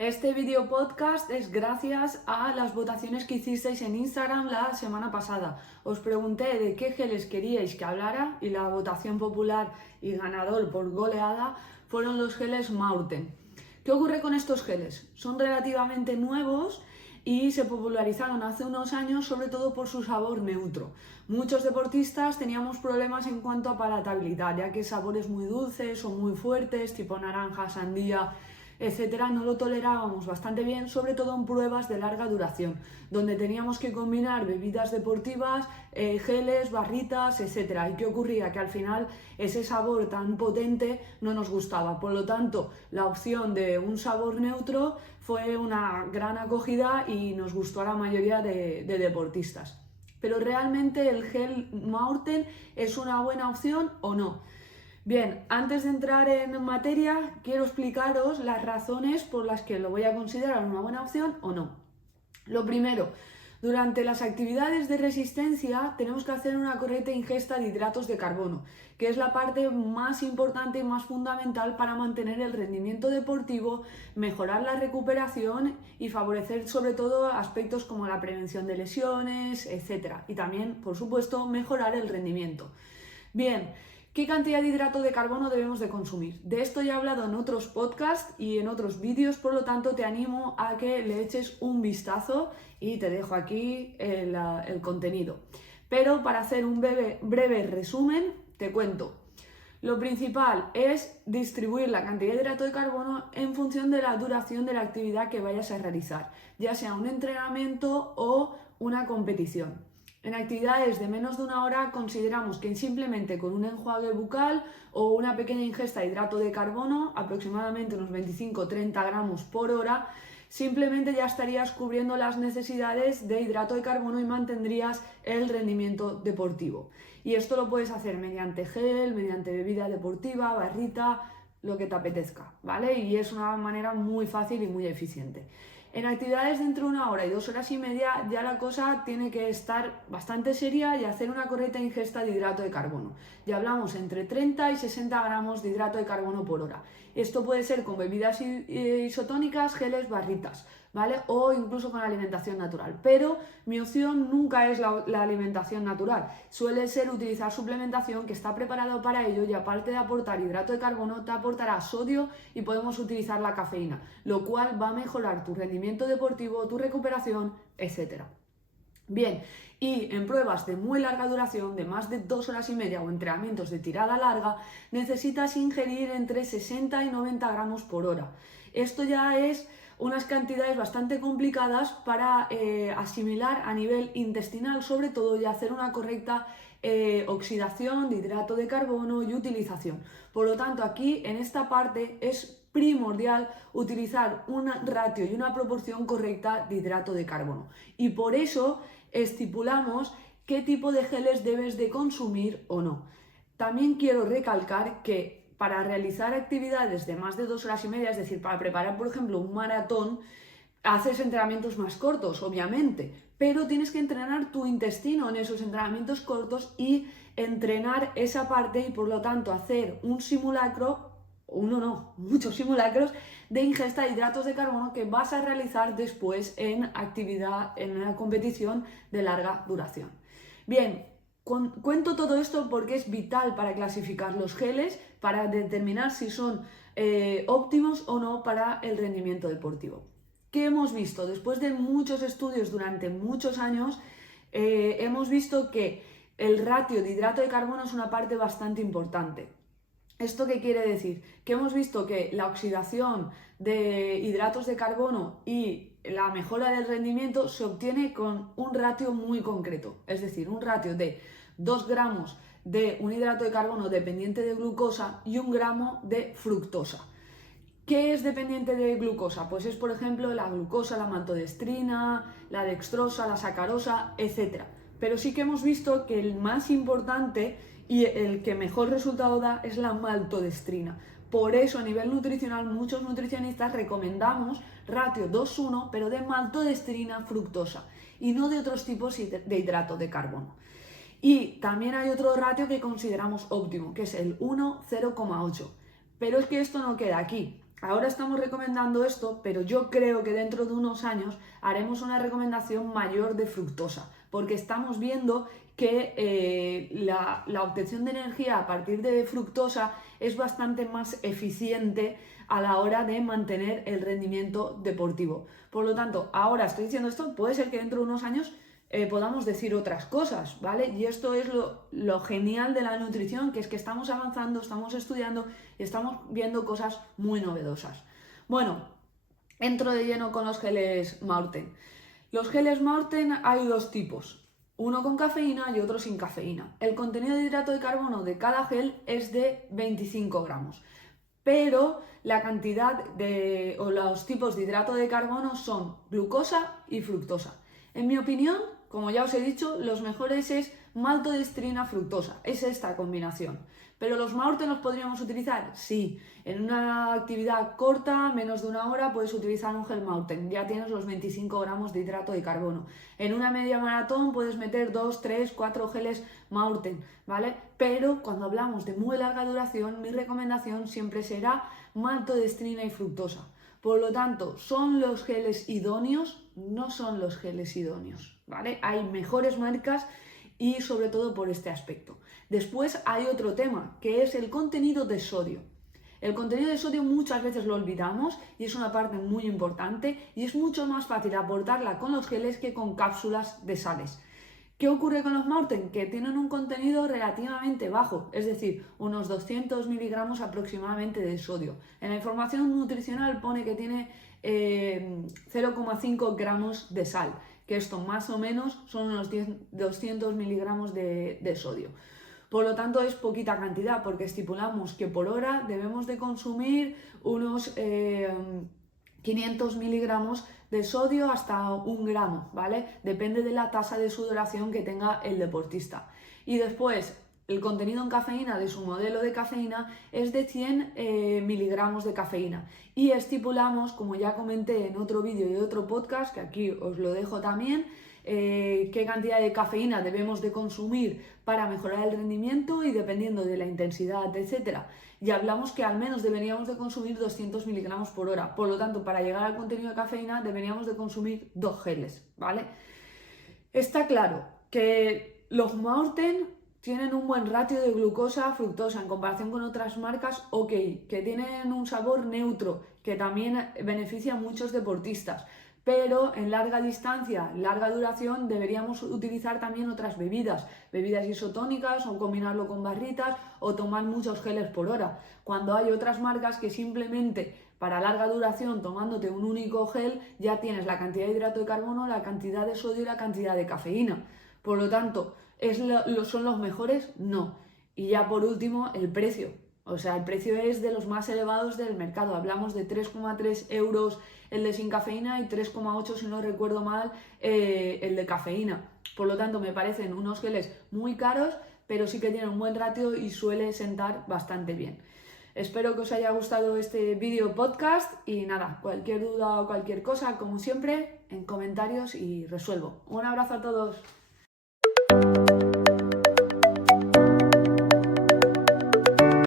Este video podcast es gracias a las votaciones que hicisteis en Instagram la semana pasada. Os pregunté de qué geles queríais que hablara y la votación popular y ganador por goleada fueron los geles Maurten. ¿Qué ocurre con estos geles? Son relativamente nuevos y se popularizaron hace unos años sobre todo por su sabor neutro. Muchos deportistas teníamos problemas en cuanto a palatabilidad, ya que sabores muy dulces o muy fuertes, tipo naranja, sandía, etcétera, no lo tolerábamos bastante bien, sobre todo en pruebas de larga duración, donde teníamos que combinar bebidas deportivas, geles, barritas, etcétera. ¿Y qué ocurría? Que al final ese sabor tan potente no nos gustaba. Por lo tanto, la opción de un sabor neutro fue una gran acogida y nos gustó a la mayoría de deportistas. Pero ¿realmente el gel Maurten es una buena opción o no? Bien, antes de entrar en materia, quiero explicaros las razones por las que lo voy a considerar una buena opción o no. Lo primero, durante las actividades de resistencia tenemos que hacer una correcta ingesta de hidratos de carbono, que es la parte más importante y más fundamental para mantener el rendimiento deportivo, mejorar la recuperación y favorecer sobre todo aspectos como la prevención de lesiones, etc. Y también, por supuesto, mejorar el rendimiento. Bien, ¿qué cantidad de hidrato de carbono debemos de consumir? De esto ya he hablado en otros podcasts y en otros vídeos, por lo tanto te animo a que le eches un vistazo y te dejo aquí el contenido. Pero para hacer un breve resumen, te cuento. Lo principal es distribuir la cantidad de hidrato de carbono en función de la duración de la actividad que vayas a realizar, ya sea un entrenamiento o una competición. En actividades de menos de una hora consideramos que simplemente con un enjuague bucal o una pequeña ingesta de hidrato de carbono, aproximadamente unos 25-30 gramos por hora, simplemente ya estarías cubriendo las necesidades de hidrato de carbono y mantendrías el rendimiento deportivo. Y esto lo puedes hacer mediante gel, mediante bebida deportiva, barrita, lo que te apetezca, ¿vale? Y es una manera muy fácil y muy eficiente. En actividades de entre 1 hora y 2 horas y media ya la cosa tiene que estar bastante seria y hacer una correcta ingesta de hidrato de carbono. Ya hablamos entre 30 y 60 gramos de hidrato de carbono por hora. Esto puede ser con bebidas isotónicas, geles, barritas, ¿vale? O incluso con alimentación natural. Pero mi opción nunca es la alimentación natural. Suele ser utilizar suplementación que está preparado para ello y aparte de aportar hidrato de carbono, te aportará sodio y podemos utilizar la cafeína, lo cual va a mejorar tu rendimiento deportivo, tu recuperación, etc. Bien, y en pruebas de muy larga duración, de más de 2 horas y media o entrenamientos de tirada larga, necesitas ingerir entre 60 y 90 gramos por hora. Esto ya es unas cantidades bastante complicadas para asimilar a nivel intestinal, sobre todo, y hacer una correcta oxidación de hidrato de carbono y utilización. Por lo tanto, aquí en esta parte es primordial utilizar un ratio y una proporción correcta de hidrato de carbono. Y por eso estipulamos qué tipo de geles debes de consumir o no. También quiero recalcar que para realizar actividades de más de 2 horas y media, es decir, para preparar, por ejemplo, un maratón, haces entrenamientos más cortos, obviamente, pero tienes que entrenar tu intestino en esos entrenamientos cortos y entrenar esa parte y por lo tanto hacer un simulacro, muchos simulacros de ingesta de hidratos de carbono que vas a realizar después en actividad, en una competición de larga duración. Bien, cuento todo esto porque es vital para clasificar los geles, para determinar si son óptimos o no para el rendimiento deportivo. ¿Qué hemos visto? Después de muchos estudios durante muchos años, hemos visto que el ratio de hidrato de carbono es una parte bastante importante. ¿Esto qué quiere decir? Que hemos visto que la oxidación de hidratos de carbono y la mejora del rendimiento se obtiene con un ratio muy concreto, es decir, un ratio de 2 gramos de un hidrato de carbono dependiente de glucosa y 1 gramo de fructosa. ¿Qué es dependiente de glucosa? Pues es, por ejemplo, la glucosa, la maltodextrina, la dextrosa, la sacarosa, etc. Pero sí que hemos visto que el más importante y el que mejor resultado da es la maltodextrina. Por eso, a nivel nutricional, muchos nutricionistas recomendamos ratio 2:1, pero de maltodextrina fructosa y no de otros tipos de hidrato de carbono. Y también hay otro ratio que consideramos óptimo, que es el 1,0,8. Pero es que esto no queda aquí. ahora estamos recomendando esto, pero yo creo que dentro de unos años haremos una recomendación mayor de fructosa, porque estamos viendo que la obtención de energía a partir de fructosa es bastante más eficiente a la hora de mantener el rendimiento deportivo. Por lo tanto, ahora estoy diciendo esto, puede ser que dentro de unos años podamos decir otras cosas, ¿vale? Y esto es lo genial de la nutrición, que es que estamos avanzando, estamos estudiando y estamos viendo cosas muy novedosas. Bueno, entro de lleno con los geles Maurten. Los geles Maurten hay dos tipos, uno con cafeína y otro sin cafeína. El contenido de hidrato de carbono de cada gel es de 25 gramos, pero la cantidad o los tipos de hidrato de carbono son glucosa y fructosa. En mi opinión, como ya os he dicho, los mejores es maltodextrina fructosa, es esta combinación. ¿Pero los Maurten los podríamos utilizar? Sí. En una actividad corta, menos de una hora, puedes utilizar un gel Maurten. Ya tienes los 25 gramos de hidrato de carbono. En una media maratón puedes meter 2, 3, 4 geles Maurten, ¿vale? Pero cuando hablamos de muy larga duración, mi recomendación siempre será maltodextrina y fructosa. Por lo tanto, ¿son los geles idóneos? No son los geles idóneos, ¿vale? Hay mejores marcas y sobre todo por este aspecto. Después hay otro tema, que es el contenido de sodio. El contenido de sodio muchas veces lo olvidamos y es una parte muy importante y es mucho más fácil aportarla con los geles que con cápsulas de sales. ¿Qué ocurre con los Maurten? Que tienen un contenido relativamente bajo, es decir, unos 200 miligramos aproximadamente de sodio. En la información nutricional pone que tiene 0,5 gramos de sal, que esto más o menos son unos 200 miligramos de sodio. Por lo tanto es poquita cantidad porque estipulamos que por hora debemos de consumir unos 500 miligramos de sodio hasta 1 gramo, ¿vale? Depende de la tasa de sudoración que tenga el deportista. Y después, el contenido en cafeína de su modelo de cafeína es de 100 miligramos de cafeína. Y estipulamos, como ya comenté en otro vídeo y otro podcast, que aquí os lo dejo también, qué cantidad de cafeína debemos de consumir para mejorar el rendimiento y dependiendo de la intensidad, etcétera. Y hablamos que al menos deberíamos de consumir 200 miligramos por hora. Por lo tanto, para llegar al contenido de cafeína deberíamos de consumir 2 geles, ¿vale? Está claro que los Maurten tienen un buen ratio de glucosa fructosa en comparación con otras marcas, ok, que tienen un sabor neutro, que también beneficia a muchos deportistas. Pero en larga distancia, larga duración, deberíamos utilizar también otras bebidas isotónicas o combinarlo con barritas o tomar muchos geles por hora. Cuando hay otras marcas que simplemente para larga duración, tomándote un único gel, ya tienes la cantidad de hidrato de carbono, la cantidad de sodio y la cantidad de cafeína. Por lo tanto, ¿son los mejores? No. Y ya por último, el precio. O sea, el precio es de los más elevados del mercado. Hablamos de 3,3 euros el de sin cafeína y 3,8, si no recuerdo mal, el de cafeína. Por lo tanto, me parecen unos geles muy caros, pero sí que tienen un buen ratio y suele sentar bastante bien. Espero que os haya gustado este vídeo podcast y nada, cualquier duda o cualquier cosa, como siempre, en comentarios y resuelvo. Un abrazo a todos.